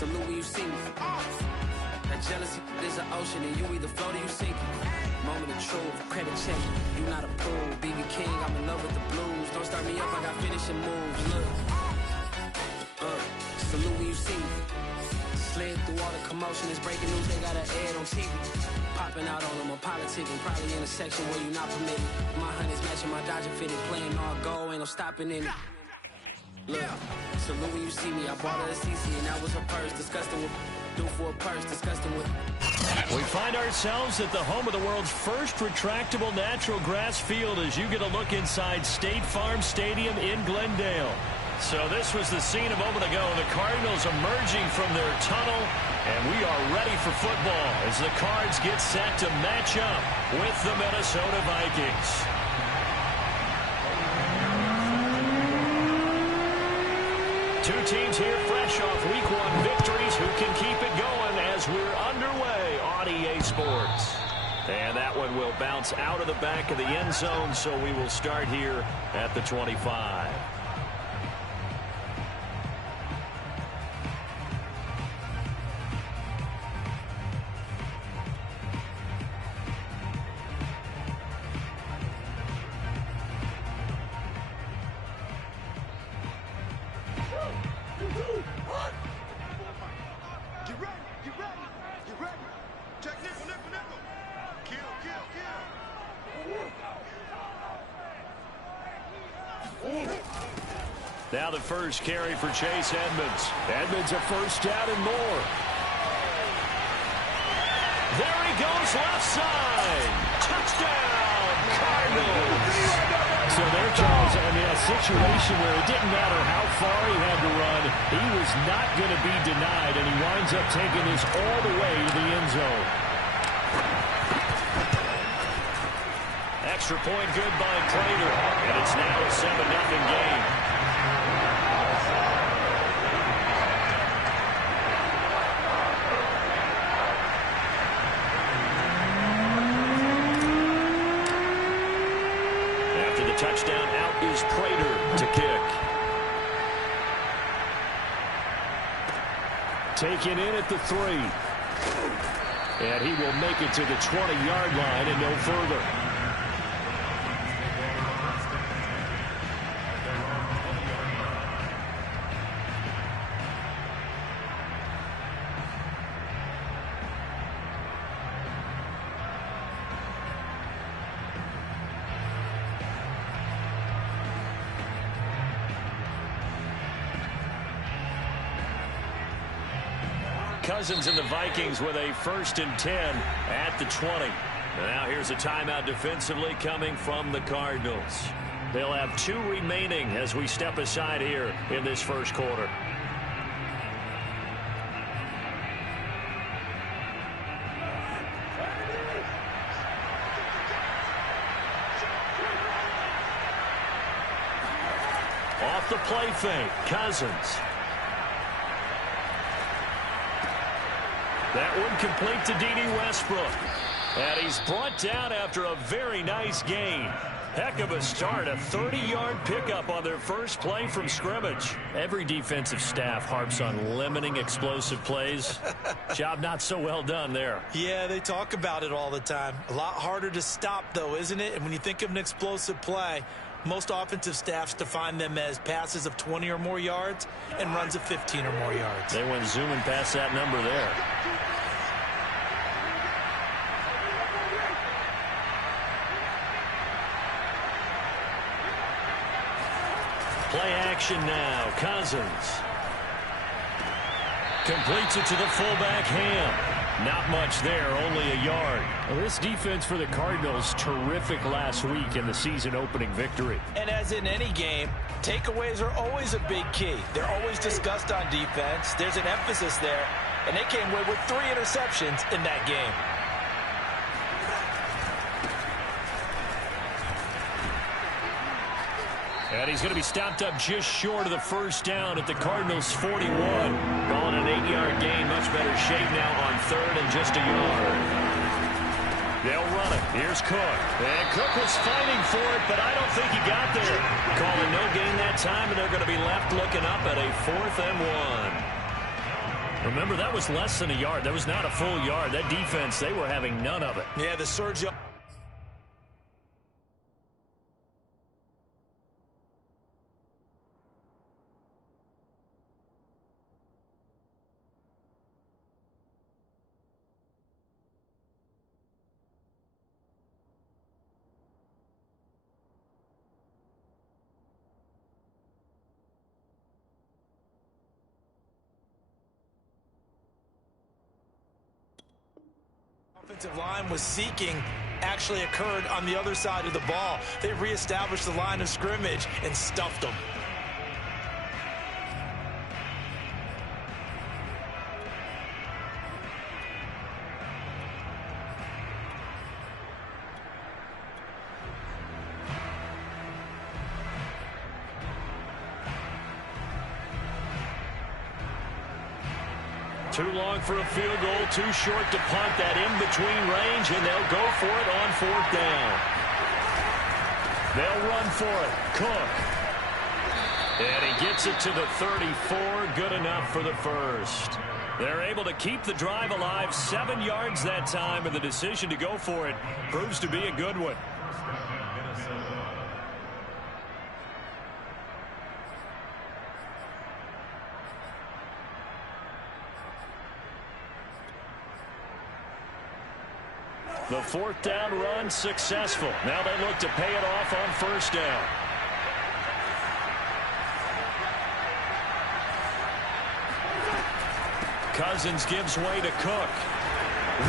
Salute when you see me. That jealousy is an ocean, and you either float or you sink. Moment of truth, credit check, you not approved. BB King, I'm in love with the blues. Don't start me up, I got finishing moves. Look, salute when you see me. Slid through all the commotion, it's breaking news, they got an ad on TV. Popping out on them, I'm politicking, probably in a section where you not permitted. My honey's matching my Dodger fitted, playing all go, ain't no stopping in it. Look, salute when you see me, I bought her a CC, and that was her purse, disgusting with do for a purse, disgusting with. We find ourselves at the home of the world's first retractable natural grass field as you get a look inside State Farm Stadium in Glendale. So this was the scene a moment ago. The Cardinals emerging from their tunnel, and we are ready for football as the Cards get set to match up with the Minnesota Vikings. Two teams here fresh off Week 1 victories who can keep it going as we're underway on EA Sports. And that one will bounce out of the back of the end zone, so we will start here at the 25. Now the first carry for Chase Edmonds. Edmonds a first down and more. There he goes left side. Touchdown, Cardinals. So there, Charles, I mean, a situation where it didn't matter how far he had to run. He was not going to be denied, and he winds up taking this all the way to the end zone. Extra point good by Prater, and it's now a 7-0 game. Touchdown, out is Prater to kick. Taken in at the 3. And he will make it to the 20-yard line and no further. Cousins and the Vikings with a 1st and 10 at the 20. Now here's a timeout defensively coming from the Cardinals. They'll have 2 remaining as we step aside here in this first quarter. Off the play fake, Cousins. That one complete to D.D. Westbrook. And he's brought down after a very nice gain. Heck of a start, a 30-yard pickup on their first play from scrimmage. Every defensive staff harps on limiting explosive plays. Job not so well done there. Yeah, they talk about it all the time. A lot harder to stop, though, isn't it? And when you think of an explosive play, most offensive staffs define them as passes of 20 or more yards and runs of 15 or more yards. They went zooming past that number there. Play action now. Cousins completes it to the fullback, Ham. Not much there, only a yard. Well, this defense for the Cardinals, terrific last week in the season-opening victory. And as in any game, takeaways are always a big key. They're always discussed on defense. There's an emphasis there, and they came away with 3 interceptions in that game. And he's going to be stopped up just short of the first down at the Cardinals' 41. Calling an 8-yard gain, much better shape now on 3rd and just a yard. They'll run it. Here's Cook. And Cook was fighting for it, but I don't think he got there. Calling no gain that time, and they're going to be left looking up at a 4th and 1. Remember, that was less than a yard. That was not a full yard. That defense, they were having none of it. Yeah, the surge up. Offensive line was seeking actually occurred on the other side of the ball. They reestablished the line of scrimmage and stuffed them. Too long for a field goal, too short to punt that in-between range, and they'll go for it on 4th down. They'll run for it. Cook. And he gets it to the 34. Good enough for the first. They're able to keep the drive alive. 7 yards that time, and the decision to go for it proves to be a good one. The 4th down run successful. Now they look to pay it off on 1st down. Cousins gives way to Cook.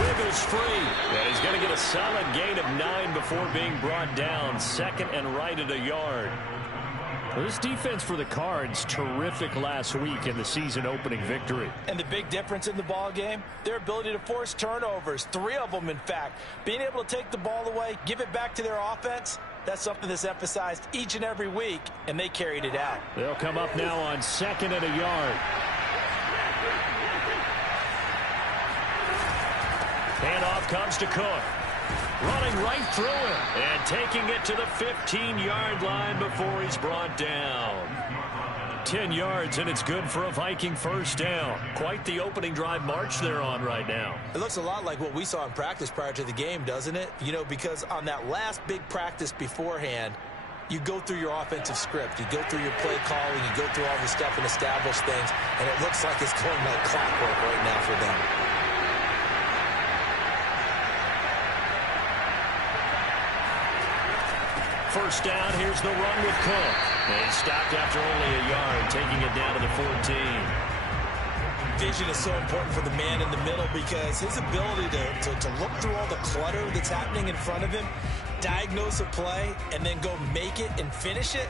Wiggles free. And he's going to get a solid gain of 9 before being brought down. 2nd and right at a yard. Well, this defense for the Cards, terrific last week in the season-opening victory. And the big difference in the ball game, their ability to force turnovers, 3 of them, in fact. Being able to take the ball away, give it back to their offense, that's something that's emphasized each and every week, and they carried it out. They'll come up now on 2nd and a yard. Handoff comes to Cook. Running right through him and taking it to the 15-yard line before he's brought down. 10 yards, and it's good for a Viking 1st down. Quite the opening drive march they're on right now. It looks a lot like what we saw in practice prior to the game, doesn't it? You know, because on that last big practice beforehand, you go through your offensive script. You go through your play calling. You go through all the stuff and establish things, and it looks like it's going like clockwork right now for them. First down, here's the run with Cook. And he stopped after only a yard, taking it down to the 14. Vision is so important for the man in the middle because his ability to look through all the clutter that's happening in front of him, diagnose a play, and then go make it and finish it,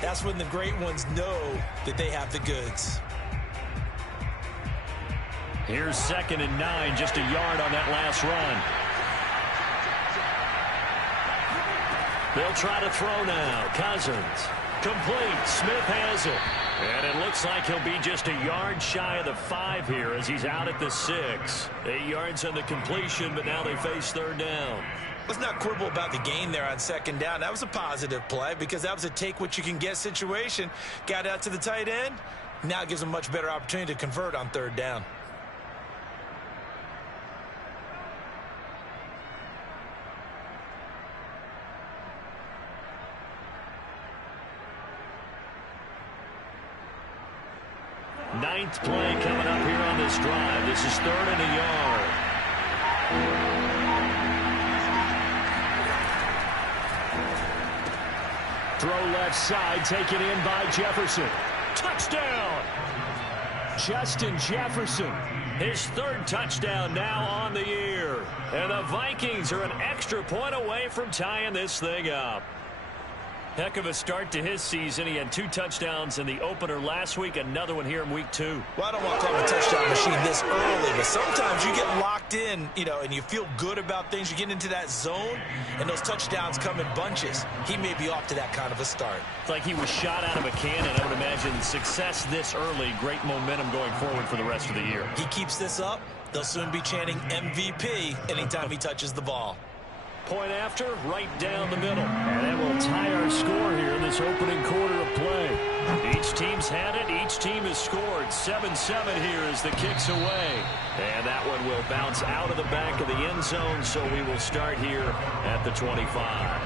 that's when the great ones know that they have the goods. Here's 2nd and 9, just a yard on that last run. They'll try to throw now. Cousins. Complete. Smith has it. And it looks like he'll be just a yard shy of the 5 here as he's out at the 6. 8 yards on the completion, but now they face 3rd down. Let's not quibble about the gain there on 2nd down. That was a positive play because that was a take-what-you-can-get situation. Got out to the tight end. Now it gives them a much better opportunity to convert on 3rd down. Ninth play coming up here on this drive. This is 3rd and a yard. Throw left side, taken in by Jefferson. Touchdown! Justin Jefferson, his 3rd touchdown now on the year. And the Vikings are an extra point away from tying this thing up. Heck of a start to his season. He had 2 touchdowns in the opener last week, another one here in week 2. Well, I don't want to call him a touchdown machine this early, but sometimes you get locked in, you know, and you feel good about things. You get into that zone, and those touchdowns come in bunches. He may be off to that kind of a start. It's like he was shot out of a cannon. I would imagine success this early, great momentum going forward for the rest of the year. He keeps this up, they'll soon be chanting MVP anytime he touches the ball. Point after, right down the middle. And that will tie our score here in this opening quarter of play. Each team's had it. Each team has scored 7-7 here as the kick's away. And that one will bounce out of the back of the end zone, so we will start here at the 25.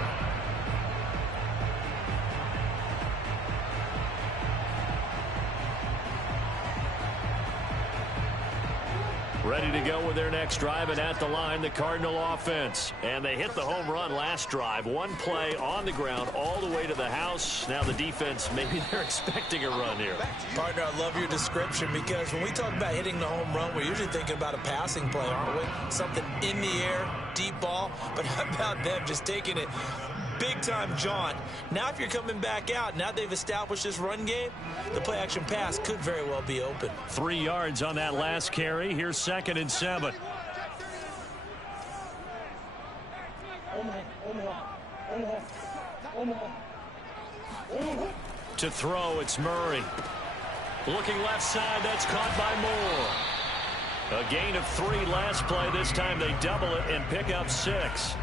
Ready to go with their next drive, and at the line, the Cardinal offense. And they hit the home run last drive. One play on the ground all the way to the house. Now the defense, maybe they're expecting a run here. Partner, I love your description, because when we talk about hitting the home run, we're usually thinking about a passing play, aren't we? Something in the air, deep ball. But how about them just taking it big-time jaunt? Now if you're coming back out, now they've established this run game, the play-action pass could very well be open. 3 yards on that last carry. Here's 2nd and 7. To throw, it's Murray. Looking left side, that's caught by Moore. A gain of 3 last play. This time they double it and pick up 6.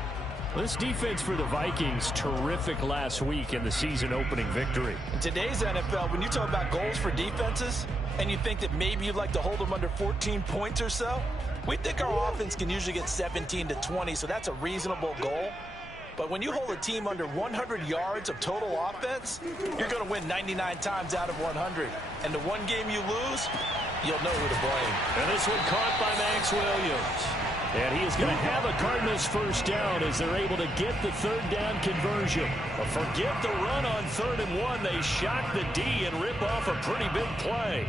This defense for the Vikings, terrific last week in the season opening victory. In today's NFL, when you talk about goals for defenses, and you think that maybe you'd like to hold them under 14 points or so, we think our offense can usually get 17 to 20, so that's a reasonable goal. But when you hold a team under 100 yards of total offense, you're going to win 99 times out of 100. And the one game you lose, you'll know who to blame. And this one caught by Max Williams. And he is going to have a Cardinals first down as they're able to get the 3rd down conversion. But forget the run on 3rd and 1. They shock the D and rip off a pretty big play.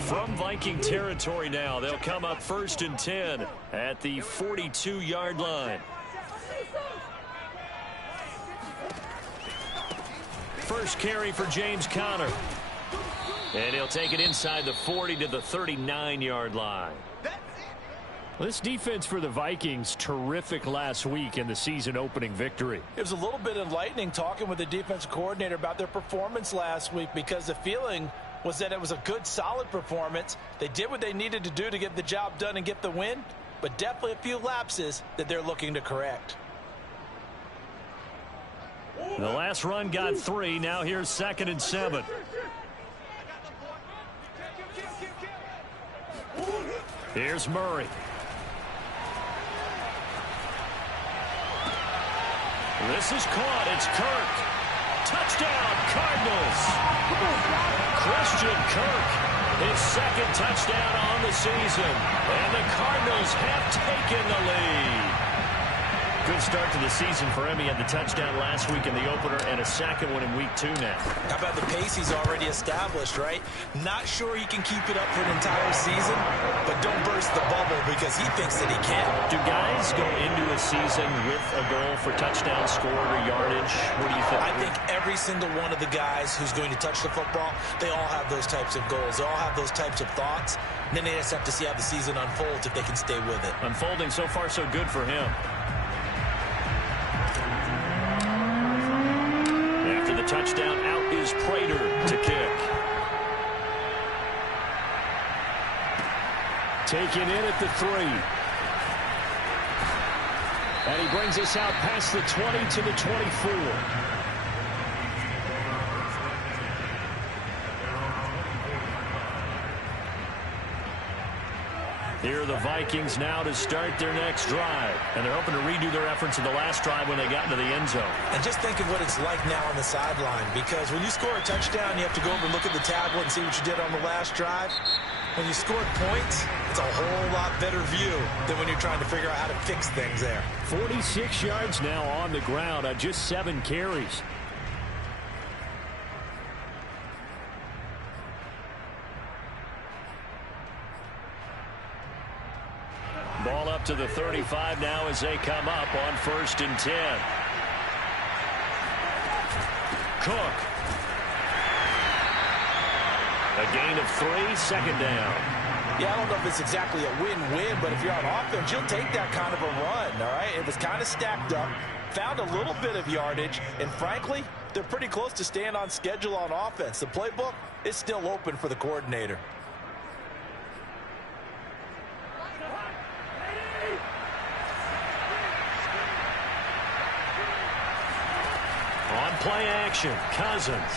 From Viking territory now, they'll come up 1st and 10 at the 42-yard line. First carry for James Conner. And he'll take it inside the 40 to the 39-yard line. This defense for the Vikings, terrific last week in the season opening victory. It was a little bit enlightening talking with the defensive coordinator about their performance last week, because the feeling was that it was a good, solid performance. They did what they needed to do to get the job done and get the win, but definitely a few lapses that they're looking to correct. The last run got 3. Now here's 2nd and 7. Here's Murray. This is caught. It's Kirk. Touchdown, Cardinals. Christian Kirk, his 2nd touchdown on the season. And the Cardinals have taken the lead. Good start to the season for him. He had the touchdown last week in the opener and a 2nd one in week 2 now. How about the pace he's already established, right? Not sure he can keep it up for an entire season, but don't burst the bubble, because he thinks that he can. Do guys go into a season with a goal for touchdown scored or yardage? What do you think? I think every single one of the guys who's going to touch the football, they all have those types of goals. They all have those types of thoughts. And then they just have to see how the season unfolds if they can stay with it. Unfolding so far so good for him. After the touchdown, out is Prater to kick. Taken in at the 3. And he brings us out past the 20 to the 24. Here are the Vikings now to start their next drive. And they're hoping to redo their efforts in the last drive when they got into the end zone. And just think of what it's like now on the sideline, because when you score a touchdown, you have to go over and look at the tablet and see what you did on the last drive. When you scored points, it's a whole lot better view than when you're trying to figure out how to fix things there. 46 yards now on the ground on just 7 carries. Ball up to the 35 now as they come up on 1st and 10. Cook. A gain of 3, 2nd down. Yeah, I don't know if it's exactly a win-win, but if you're on offense, you'll take that kind of a run, all right? It was kind of stacked up, found a little bit of yardage, and frankly, they're pretty close to staying on schedule on offense. The playbook is still open for the coordinator. play action. Cousins.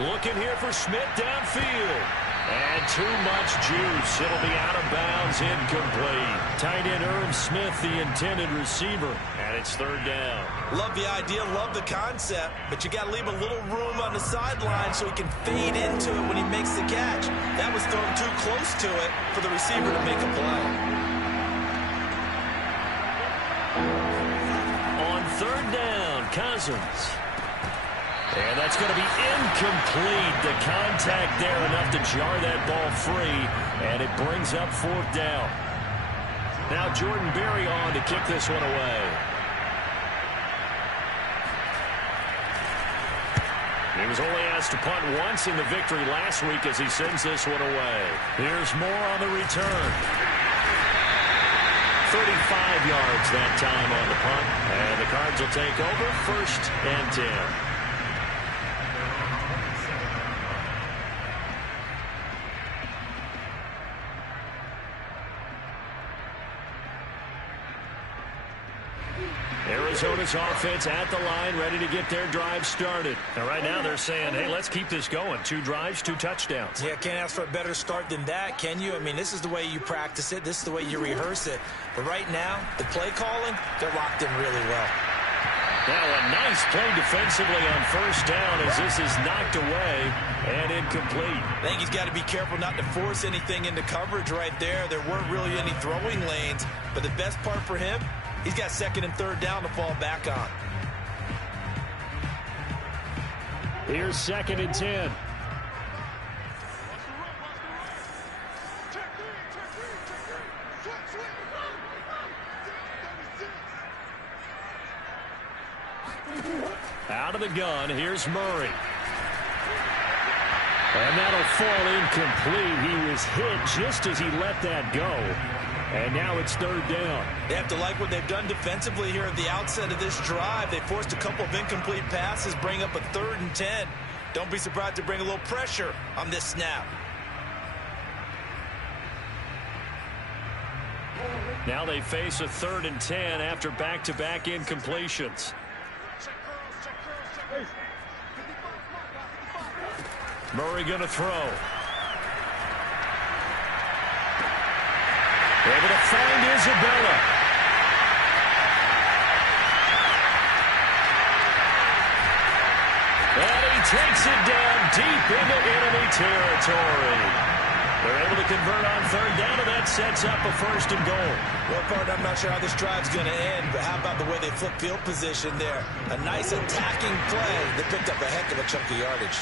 Looking here for Smith downfield. And too much juice. It'll be out of bounds, incomplete. Tight end Irv Smith, the intended receiver. And it's third down. Love the idea, love the concept, but you got to leave a little room on the sideline so he can fade into it when he makes the catch. That was thrown too close to it for the receiver to make a play. On third down, Cousins. And that's going to be incomplete. The contact there enough to jar that ball free, and it brings up fourth down. Now Jordan Berry on to kick this one away. He was only asked to punt once in the victory last week as he sends this one away. Here's more on the return. 35 yards that time on the punt, and the Cards will take over, 1st and 10. Arizona's offense at the line, ready to get their drive started. And right now they're saying, hey, let's keep this going. 2 drives, 2 touchdowns. Yeah, can't ask for a better start than that, can you? I mean, this is the way you practice it. This is the way you rehearse it. But right now, the play calling, they're locked in really well. Now a nice play defensively on 1st down as this is knocked away and incomplete. I think he's got to be careful not to force anything into coverage right there. There weren't really any throwing lanes. But the best part for him, he's got 2nd and 3rd down to fall back on. Here's 2nd and 10. Out of the gun, here's Murray. And that'll fall incomplete. He was hit just as he let that go. And now it's 3rd down. They have to like what they've done defensively here at the outset of this drive. They forced a couple of incomplete passes, bring up a 3rd and 10. Don't be surprised to bring a little pressure on this snap. Now they face a 3rd and 10 after back-to-back incompletions. Murray going to throw. Able to find Isabella. And he takes it down deep into enemy territory. They're able to convert on 3rd down, and that sets up a 1st and goal. Well, partner, I'm not sure how this drive's going to end, but how about the way they flip field position there? A nice attacking play that picked up a heck of a chunk of yardage.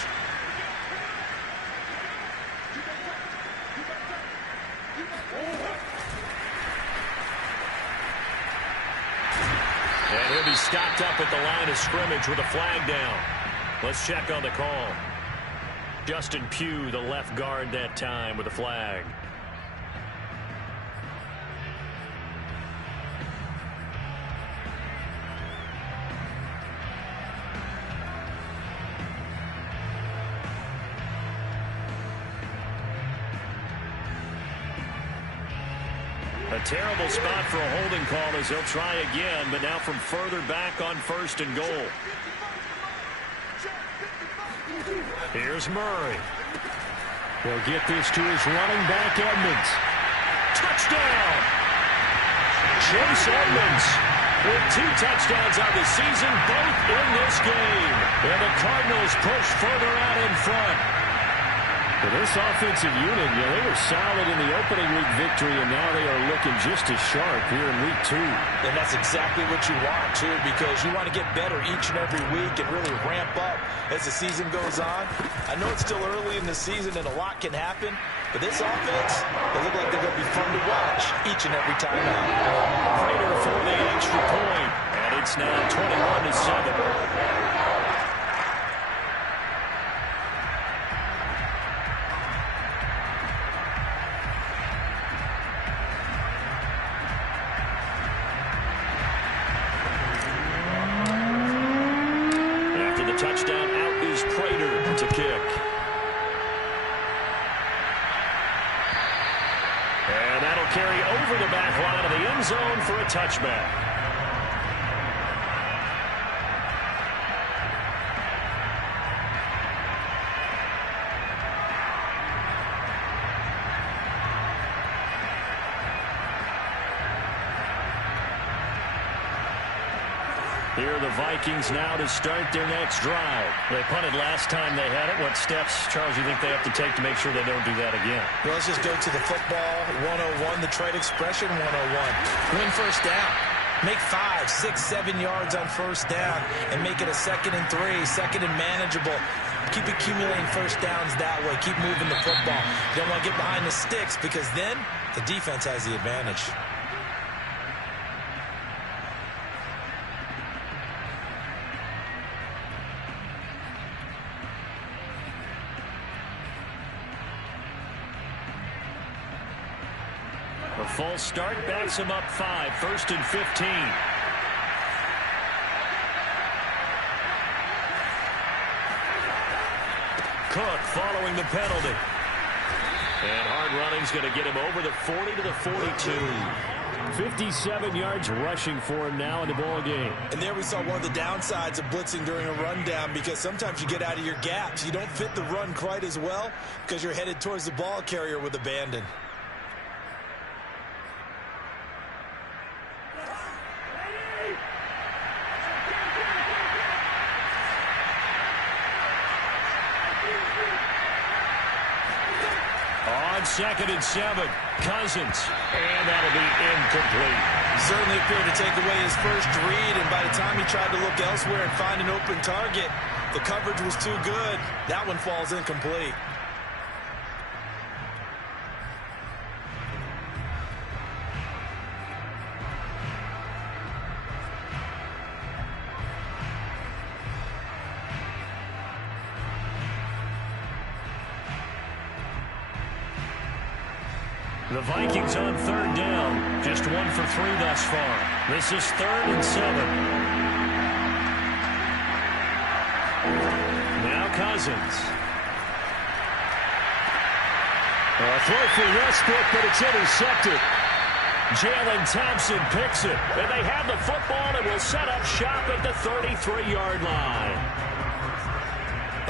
And he'll be stopped up at the line of scrimmage with a flag down. Let's check on the call. Justin Pugh, the left guard that time with a flag. A terrible spot for a holding call as they'll try again, but now from further back on 1st and goal. Here's Murray. He'll get this to his running back, Edmonds. Touchdown! Chase Edmonds with 2 touchdowns on the season, both in this game. And the Cardinals push further out in front. For this offensive unit, they were solid in the opening week victory, and now they are looking just as sharp here in week 2. And that's exactly what you want, too, because you want to get better each and every week and really ramp up as the season goes on. I know it's still early in the season and a lot can happen, but this offense, they look like they're going to be fun to watch each and every time out. Prater for the extra point, and it's now 21-7. Touchdown, out is Prater to kick. And that'll carry over the back line of the end zone for a touchback. Here are the Vikings now to start their next drive. They punted last time they had it. What steps, Charles, you think they have to take to make sure they don't do that again? Well, let's just go to the football 101, the trade expression 101. Win first down. Make 5, 6, 7 yards on first down and make it a 2nd and 3, 2nd and manageable. Keep accumulating first downs that way. Keep moving the football. You don't want to get behind the sticks because then the defense has the advantage. A full start backs him up 5, 1st and 15. Cook following the penalty. And hard running's going to get him over the 40 to the 42. 57 yards rushing for him now in the ball game. And there we saw one of the downsides of blitzing during a rundown, because sometimes you get out of your gaps. You don't fit the run quite as well because you're headed towards the ball carrier with abandon. On 2nd and 7, Cousins. And that'll be incomplete. Certainly appeared to take away his first read, and by the time he tried to look elsewhere and find an open target, the coverage was too good. That one falls incomplete. The Vikings on 3rd down. Just 1 for 3 thus far. This is 3rd and 7. Now Cousins. A throw for Westbrook, but it's intercepted. Jalen Thompson picks it. And they have the football and will set up shop at the 33-yard line.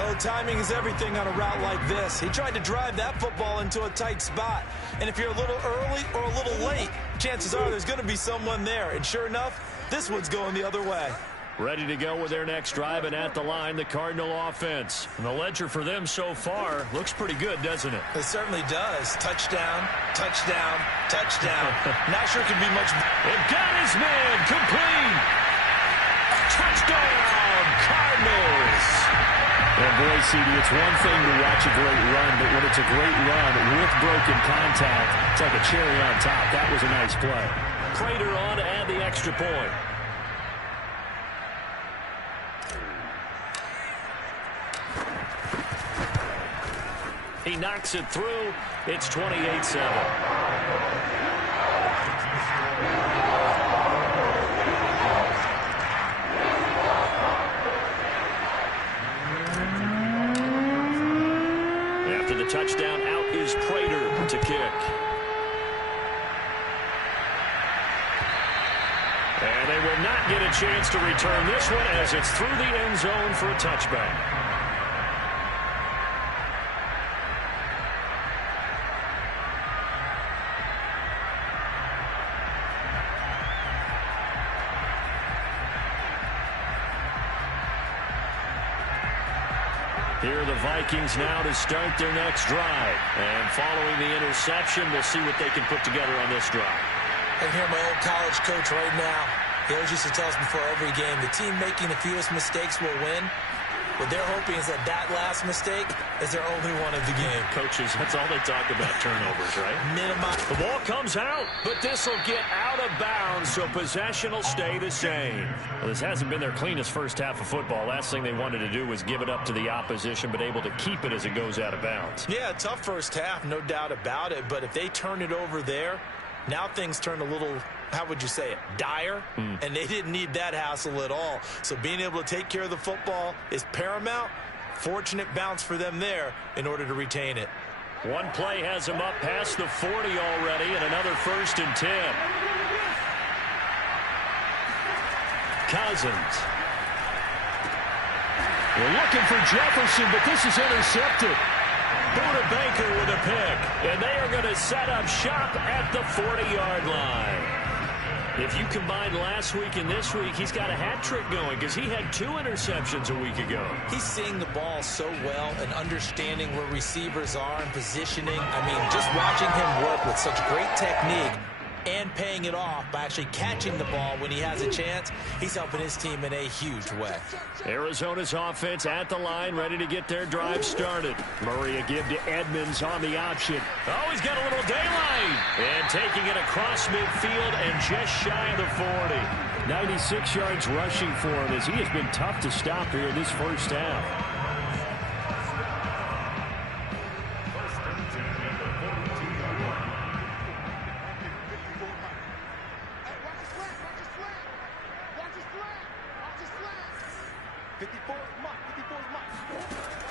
Oh, timing is everything on a route like this. He tried to drive that football into a tight spot. And if you're a little early or a little late, chances are there's going to be someone there. And sure enough, this one's going the other way. Ready to go with their next drive, and at the line, the Cardinal offense. And the ledger for them so far looks pretty good, doesn't it? It certainly does. Touchdown, touchdown, touchdown. Not sure it can be much. And got his man complete. Touchdown, Cardinals. And boy, CD, it's one thing to watch a great run, but when it's a great run with broken contact, it's like a cherry on top. That was a nice play. Prater on to add the extra point. He knocks it through. It's 28-7. After the touchdown, out is Prater to kick. And they will not get a chance to return this one as it's through the end zone for a touchback. Here are the Vikings now to start their next drive. And following the interception, we'll see what they can put together on this drive. I can hear my old college coach right now. He always used to tell us before every game, the team making the fewest mistakes will win. What they're hoping is that that last mistake is their only one of the game. Coaches, that's all they talk about, turnovers, right? Minimize. The ball comes out, but this will get out of bounds, so possession will stay the same. Well, this hasn't been their cleanest first half of football. Last thing they wanted to do was give it up to the opposition, but able to keep it as it goes out of bounds. Yeah, tough first half, no doubt about it. But if they turn it over there, now things turn a little, how would you say it, dire? And they didn't need that hassle at all. So being able to take care of the football is paramount. Fortunate bounce for them there in order to retain it. One play has them up past the 40 already, and another 1st and 10. Cousins. We're looking for Jefferson, but this is intercepted. Buda Baker with a pick, and they are going to set up shop at the 40-yard line. If you combine last week and this week, he's got a hat trick going because he had 2 interceptions a week ago. He's seeing the ball so well and understanding where receivers are and positioning. I mean, just watching him work with such great technique and paying it off by actually catching the ball when he has a chance, he's helping his team in a huge way. Arizona's offense at the line, ready to get their drive started. Murray a give to Edmonds on the option. Oh, he's got a little daylight. And taking it across midfield and just shy of the 40. 96 yards rushing for him as he has been tough to stop here in this first half.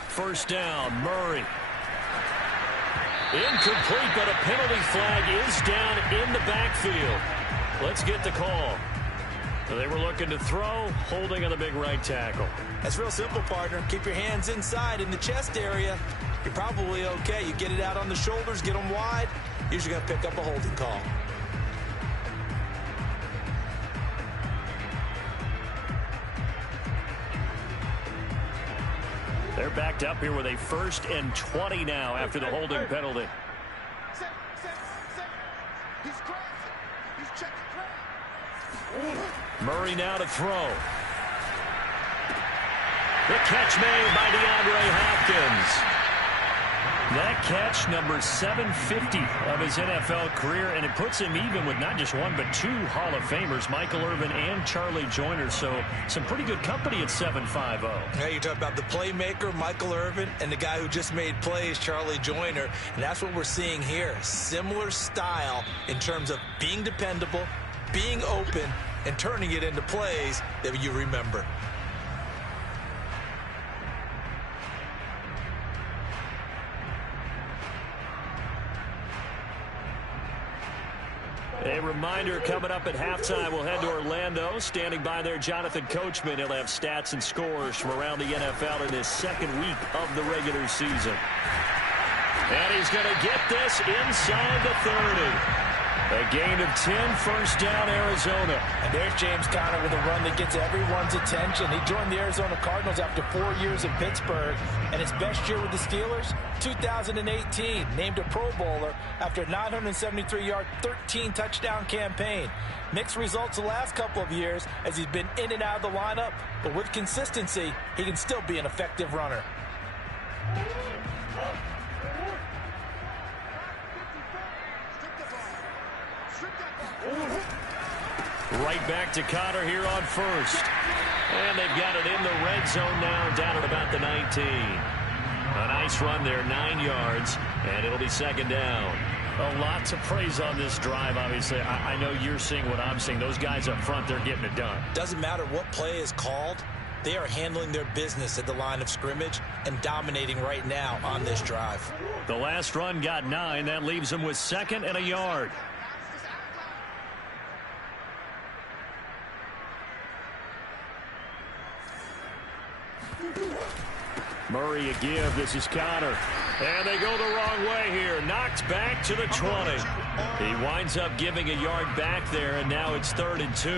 First down, Murray. Incomplete, but a penalty flag is down in the backfield. Let's get the call. They were looking to throw, holding on the big right tackle. That's real simple, partner. Keep your hands inside in the chest area. You're probably okay. You get it out on the shoulders, get them wide. Usually going to pick up a holding call. They're backed up here with a 1st and 20 now after the holding penalty. Murray now to throw. The catch made by DeAndre Hopkins. That catch, number 750 of his NFL career, and it puts him even with not just 1 but 2 Hall of Famers, Michael Irvin and Charlie Joyner. So some pretty good company at 750. Yeah, you talk about the playmaker, Michael Irvin, and the guy who just made plays, Charlie Joyner. And that's what we're seeing here. Similar style in terms of being dependable, being open, and turning it into plays that you remember. A reminder coming up at halftime, we'll head to Orlando. Standing by there, Jonathan Coachman. He'll have stats and scores from around the NFL in his 2nd week of the regular season. And he's going to get this inside the 30. A gain of 10, first down, Arizona. And there's James Conner with a run that gets everyone's attention. He joined the Arizona Cardinals after 4 years in Pittsburgh. And his best year with the Steelers, 2018. Named a Pro Bowler after a 973-yard, 13-touchdown campaign. Mixed results the last couple of years as he's been in and out of the lineup. But with consistency, he can still be an effective runner. Right back to Conner here on 1st. And they've got it in the red zone now, down at about the 19. A nice run there, 9 yards, and it'll be 2nd down. A lot to praise on this drive, obviously. I know you're seeing what I'm seeing. Those guys up front, they're getting it done. Doesn't matter what play is called. They are handling their business at the line of scrimmage and dominating right now on this drive. The last run got 9. That leaves them with 2nd and a yard. Murray a give. This is Conner. And they go the wrong way here. Knocked back to the 20. He winds up giving a yard back there, and now it's 3rd and 2.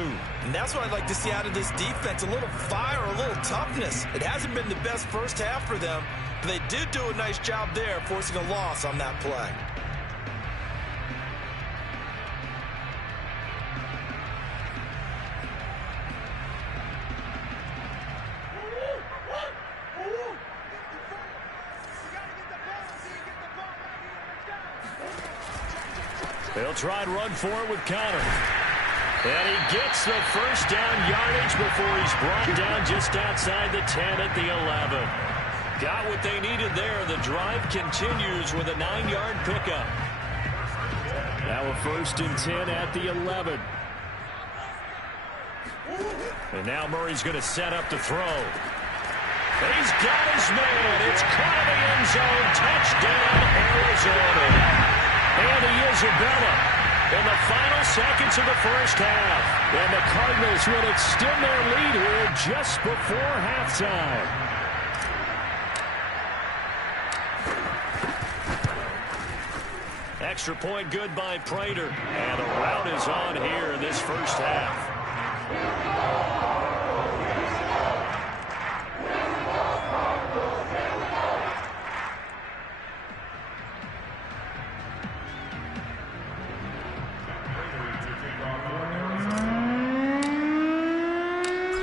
And that's what I'd like to see out of this defense. A little fire, a little toughness. It hasn't been the best first half for them, but they did do a nice job there, forcing a loss on that play. They'll try and run for it with Conner. And he gets the first down yardage before he's brought down just outside the 10 at the 11. Got what they needed there. The drive continues with a 9-yard pickup. Now a 1st and 10 at the 11. And now Murray's going to set up to throw. He's got his man. It's caught in the end zone. Touchdown, Arizona. And he Isabella in the final seconds of the first half. And the Cardinals will extend their lead here just before halftime. extra point good by Prater. And the rout is on here in this first half.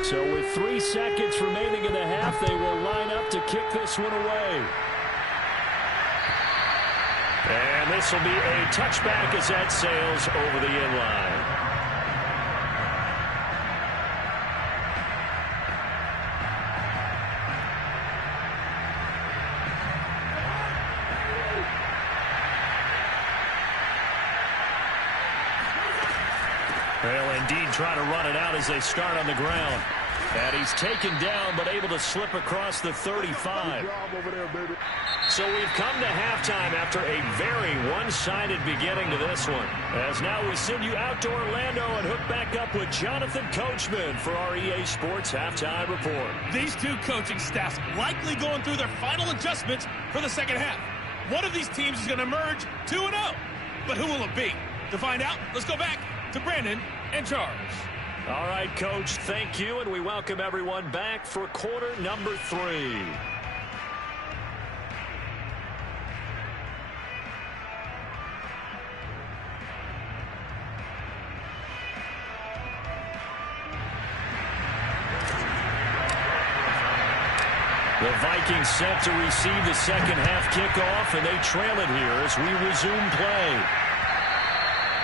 So with 3 seconds remaining in the half, they will line up to kick this one away. And this will be a touchback as that sails over the inline. They'll indeed try to run it out as they start on the ground. And he's taken down but able to slip across the 35. So we've come to halftime after a very one-sided beginning to this one. As now we send you out to Orlando and hook back up with Jonathan Coachman for our EA Sports Halftime Report. These two coaching staffs likely going through their final adjustments for the second half. One of these teams is going to emerge 2-0. But who will it be? To find out, let's go back to Brandon and Charles. All right, Coach, thank you, and we welcome everyone back for quarter number 3. The Vikings set to receive the second half kickoff, and they trail it here as we resume play.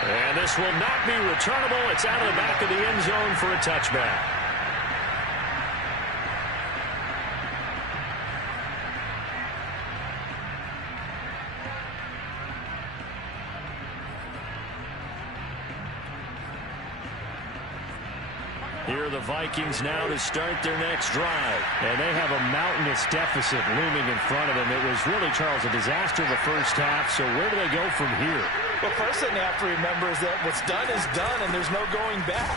And this will not be returnable. It's out of the back of the end zone for a touchback. Here are the Vikings now to start their next drive. And they have a mountainous deficit looming in front of them. It was really, Charles, a disaster the first half. So where do they go from here? Well, first thing they have to remember is that what's done is done, and there's no going back.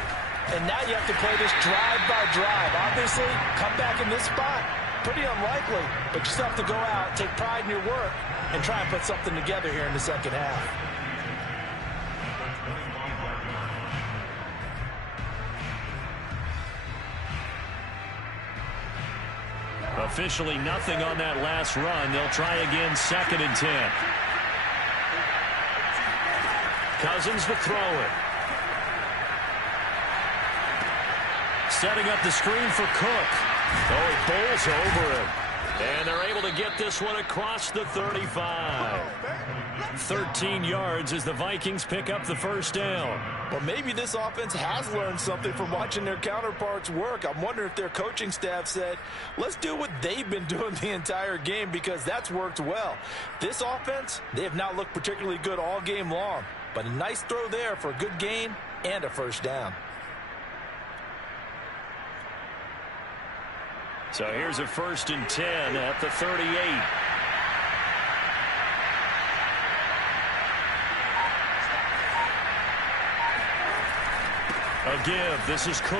And now you have to play this drive by drive. Obviously, come back in this spot, pretty unlikely. But you still have to go out, take pride in your work, and try and put something together here in the second half. Officially nothing on that last run. They'll try again, 2nd and 10. Cousins to throw it. Setting up the screen for Cook. Oh, he bowls over him. And they're able to get this one across the 35. 13 yards as the Vikings pick up the first down. Well, maybe this offense has learned something from watching their counterparts work. I'm wondering if their coaching staff said, let's do what they've been doing the entire game, because that's worked well. This offense, they have not looked particularly good all game long. But a nice throw there for a good gain and a first down. So here's a 1st and 10 at the 38. A give. This is Cook.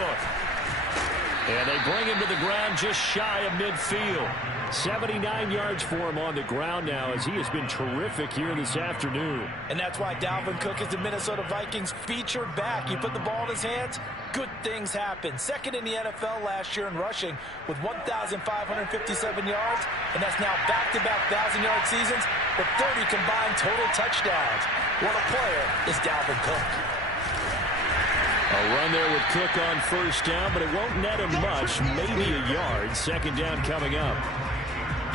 And they bring him to the ground just shy of midfield. 79 yards for him on the ground now, as he has been terrific here this afternoon. And that's why Dalvin Cook is the Minnesota Vikings featured back. You put the ball in his hands, good things happen. 2nd in the NFL last year in rushing with 1,557 yards, and that's now back-to-back 1,000-yard seasons with 30 combined total touchdowns. What a player is Dalvin Cook. A run there with Cook on first down, but it won't net him much, maybe a yard. 2nd down coming up.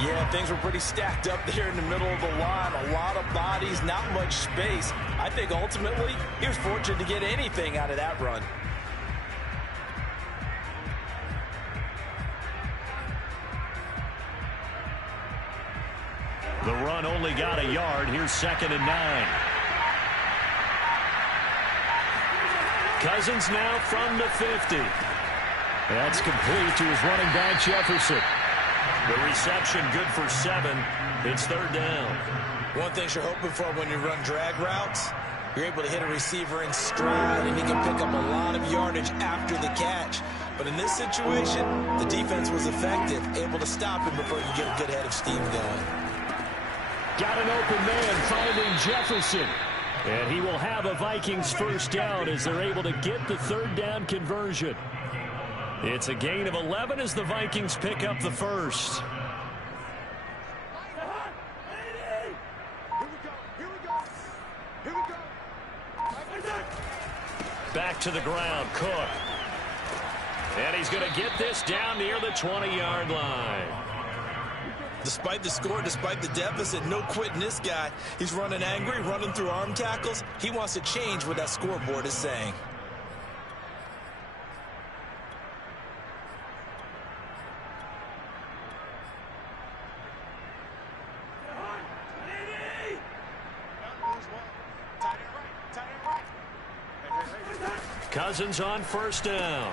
Yeah, things were pretty stacked up there in the middle of the line. A lot of bodies, not much space. I think ultimately he was fortunate to get anything out of that run. The run only got a yard. Here's 2nd and 9. Cousins now from the 50. That's complete to his running back, Jefferson. The reception good for 7. It's 3rd down. One thing you're hoping for when you run drag routes, you're able to hit a receiver in stride, and he can pick up a lot of yardage after the catch. But in this situation, the defense was effective, able to stop him before you get a good head of steam going. Got an open man finding Jefferson. And he will have a Vikings first down as they're able to get the third down conversion. It's a gain of 11 as the Vikings pick up the first. Back to the ground, Cook. And he's going to get this down near the 20-yard line. Despite the score, despite the deficit, no quitting this guy. He's running angry, running through arm tackles. He wants to change what that scoreboard is saying. Cousins on first down.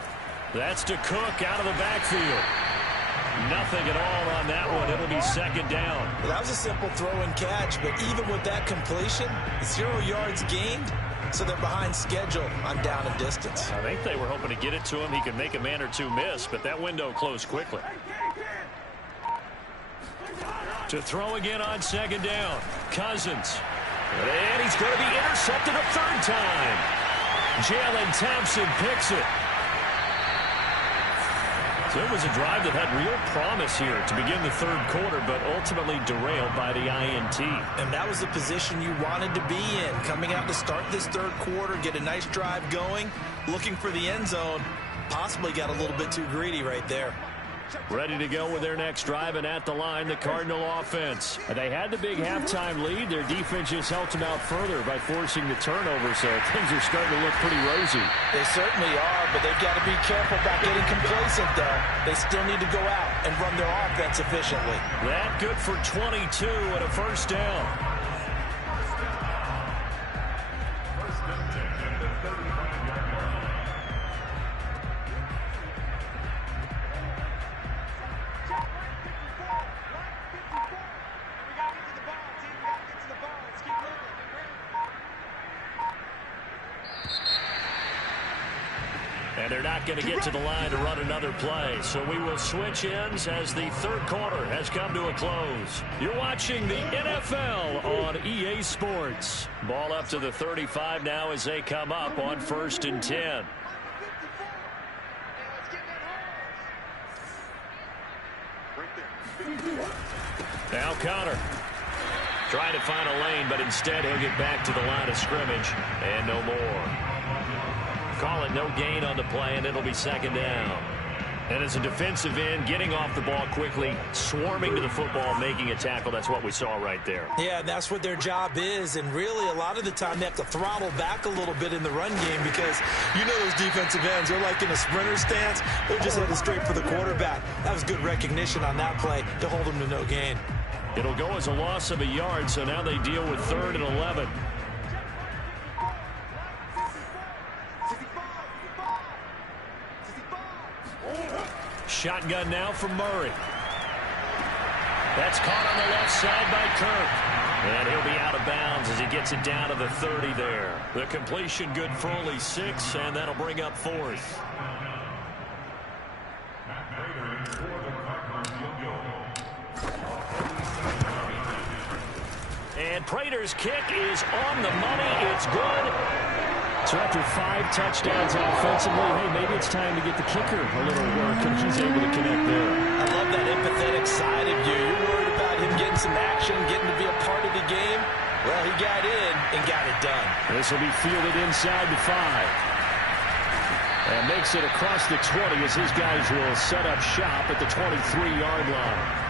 That's to Cook out of the backfield. Nothing at all on that one. It'll be second down. Well, that was a simple throw and catch, but even with that completion, 0 yards gained, so they're behind schedule on down and distance. I think they were hoping to get it to him. He could make a man or two miss, but that window closed quickly. To throw again on second down. Cousins. And he's going to be intercepted a third time. Jalen Thompson picks it. So it was a drive that had real promise here to begin the third quarter, but ultimately derailed by the INT. And that was the position you wanted to be in. Coming out to start this third quarter, get a nice drive going, looking for the end zone. Possibly got a little bit too greedy right there. Ready to go with their next drive, and at the line, the Cardinal offense. They had the big halftime lead. Their defense just helped them out further by forcing the turnover, so things are starting to look pretty rosy. They certainly are, but they've got to be careful about getting complacent, though. They still need to go out and run their offense efficiently. That good for 22 and a first down. And they're not going to get to the line to run another play. So we will switch ends as the third quarter has come to a close. You're watching the NFL on EA Sports. Ball up to the 35 now as they come up on 1st and 10. Now Connor. Trying to find a lane, but instead he'll get back to the line of scrimmage. And no more. Call it no gain on the play, and it'll be second down. And as a defensive end, getting off the ball quickly, swarming to the football, making a tackle, that's what we saw right there. Yeah, that's what their job is, and really a lot of the time they have to throttle back a little bit in the run game because you know those defensive ends, they're like in a sprinter stance. They're just heading straight for the quarterback. That was good recognition on that play to hold them to no gain. It'll go as a loss of a yard, so now they deal with 3rd and 11. Shotgun now from Murray. That's caught on the left side by Kirk. And he'll be out of bounds as he gets it down to the 30 there. The completion good for only 6, and that'll bring up 4th. And Prater's kick is on the money. It's good. So after 5 touchdowns offensively, hey, maybe it's time to get the kicker a little work, and he's able to connect there. I love that empathetic side of you. You're worried about him getting some action, getting to be a part of the game. Well, he got in and got it done. This will be fielded inside the 5. And makes it across the 20 as his guys will set up shop at the 23-yard line.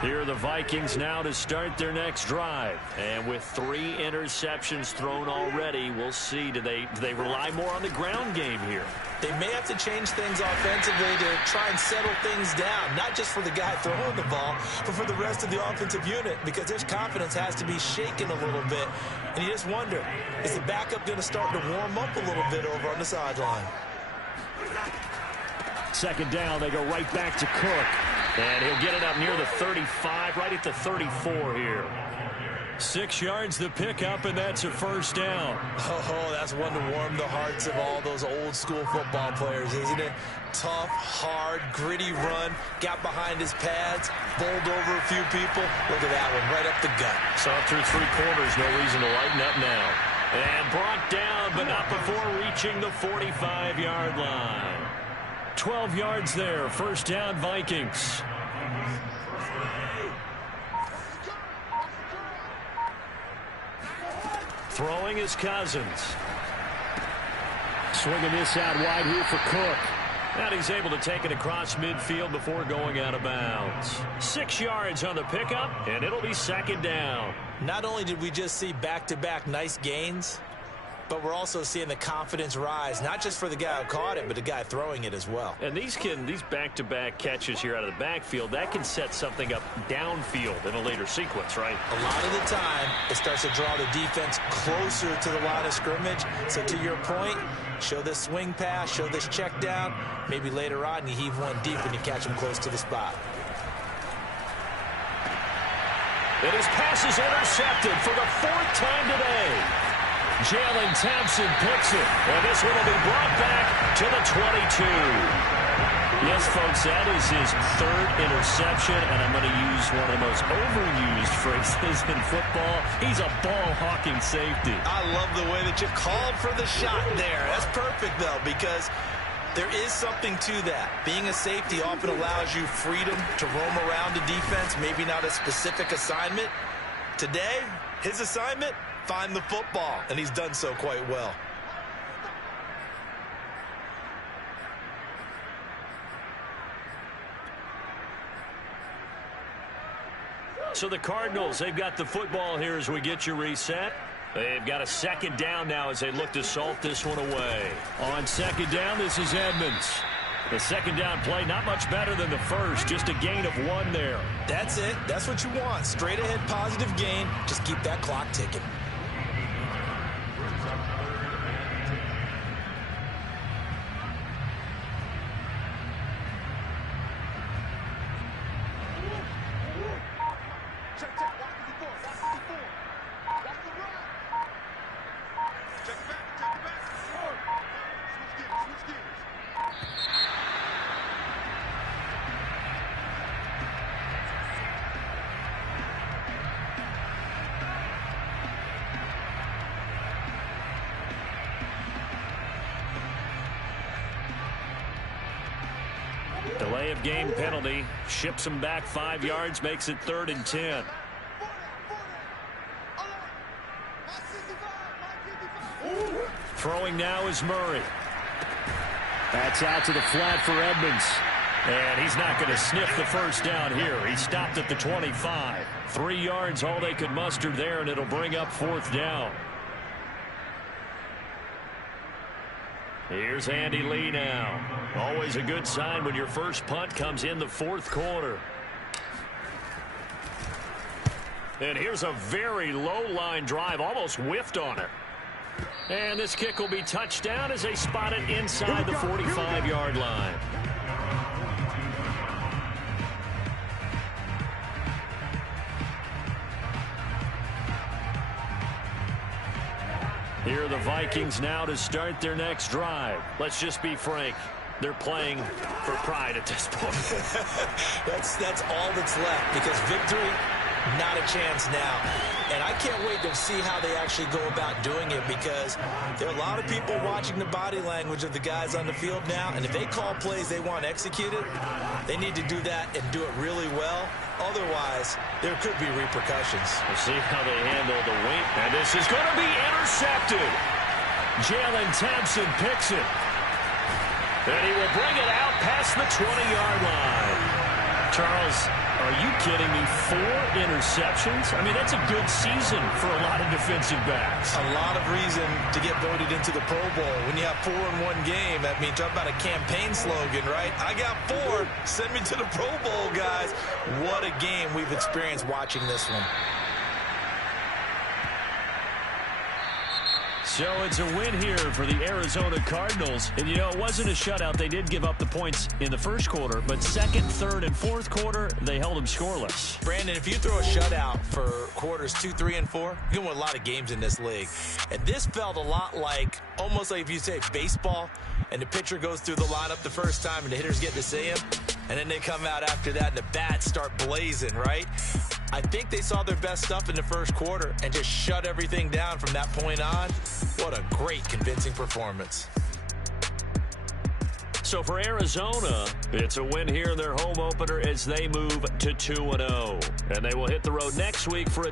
Here are the Vikings now to start their next drive. And with 3 interceptions thrown already, we'll see. Do they rely more on the ground game here? They may have to change things offensively to try and settle things down, not just for the guy throwing the ball, but for the rest of the offensive unit, because their confidence has to be shaken a little bit. And you just wonder, is the backup going to start to warm up a little bit over on the sideline? Second down, they go right back to Cook. And he'll get it up near the 35, right at the 34 here. 6 yards the pickup, and that's a first down. Oh, that's one to warm the hearts of all those old school football players, isn't it? Tough, hard, gritty run, got behind his pads, bowled over a few people. Look at that one, right up the gut. Saw through 3 quarters, no reason to lighten up now. And brought down, but not before reaching the 45-yard line. 12 yards there, first down Vikings. Throwing is Cousins. Swinging this out wide here for Cook. And he's able to take it across midfield before going out of bounds. 6 yards on the pickup, and it'll be second down. Not only did we just see back-to-back nice gains, but we're also seeing the confidence rise, not just for the guy who caught it, but the guy throwing it as well. And these back-to-back catches here out of the backfield, that can set something up downfield in a later sequence, right? A lot of the time, it starts to draw the defense closer to the line of scrimmage. So to your point, show this swing pass, show this check down. Maybe later on, you heave one deep and you catch him close to the spot. And his pass is intercepted for the 4th time today. Jalen Thompson picks it, and this one will be brought back to the 22. Yes, folks, that is his 3rd interception, and I'm going to use one of the most overused phrases in football. He's a ball-hawking safety. I love the way that you called for the shot there. That's perfect, though, because there is something to that. Being a safety often allows you freedom to roam around the defense, maybe not a specific assignment. Today, his assignment, find the football, and he's done so quite well. So the Cardinals, they've got the football here as we get you reset. They've got a second down now as they look to salt this one away. On second down, this is Edmonds. The second down play, not much better than the first, just a gain of 1 there. That's it. That's what you want. Straight ahead positive gain. Just keep that clock ticking. Delay of game penalty. Ships him back 5 yards. Makes it 3rd and 10. Throwing now is Murray. That's out to the flat for Edmonds. And he's not going to sniff the first down here. He stopped at the 25. 3 yards all they could muster there, and it'll bring up 4th down. Here's Andy Lee now. Always a good sign when your first punt comes in the 4th quarter. And here's a very low line drive, almost whiffed on it. And this kick will be touchdown as they spot it inside the 45-yard line. Here are the Vikings now to start their next drive. Let's just be frank. They're playing for pride at this point. That's all that's left, because victory, not a chance now. And I can't wait to see how they actually go about doing it, because there are a lot of people watching the body language of the guys on the field now, and if they call plays they want executed, they need to do that and do it really well. Otherwise, there could be repercussions. We'll see how they handle the weight. And this is going to be intercepted. Jalen Thompson picks it. And he will bring it out past the 20-yard line. Charles, are you kidding me? 4 interceptions? I mean, that's a good season for a lot of defensive backs. A lot of reason to get voted into the Pro Bowl. When you have 4 in one game, I mean, talk about a campaign slogan, right? I got 4. Send me to the Pro Bowl, guys. What a game we've experienced watching this one. So it's a win here for the Arizona Cardinals. And, you know, it wasn't a shutout. They did give up the points in the first quarter, but second, third, and fourth quarter, they held them scoreless. Brandon, if you throw a shutout for quarters 2, 3, and 4. You can win a lot of games in this league. And this felt a lot like, almost like if you say baseball, and the pitcher goes through the lineup the first time and the hitters get to see him, and then they come out after that and the bats start blazing, right? I think they saw their best stuff in the first quarter and just shut everything down from that point on. What a great, convincing performance. So for Arizona, it's a win here in their home opener as they move to 2-0. And they will hit the road next week for a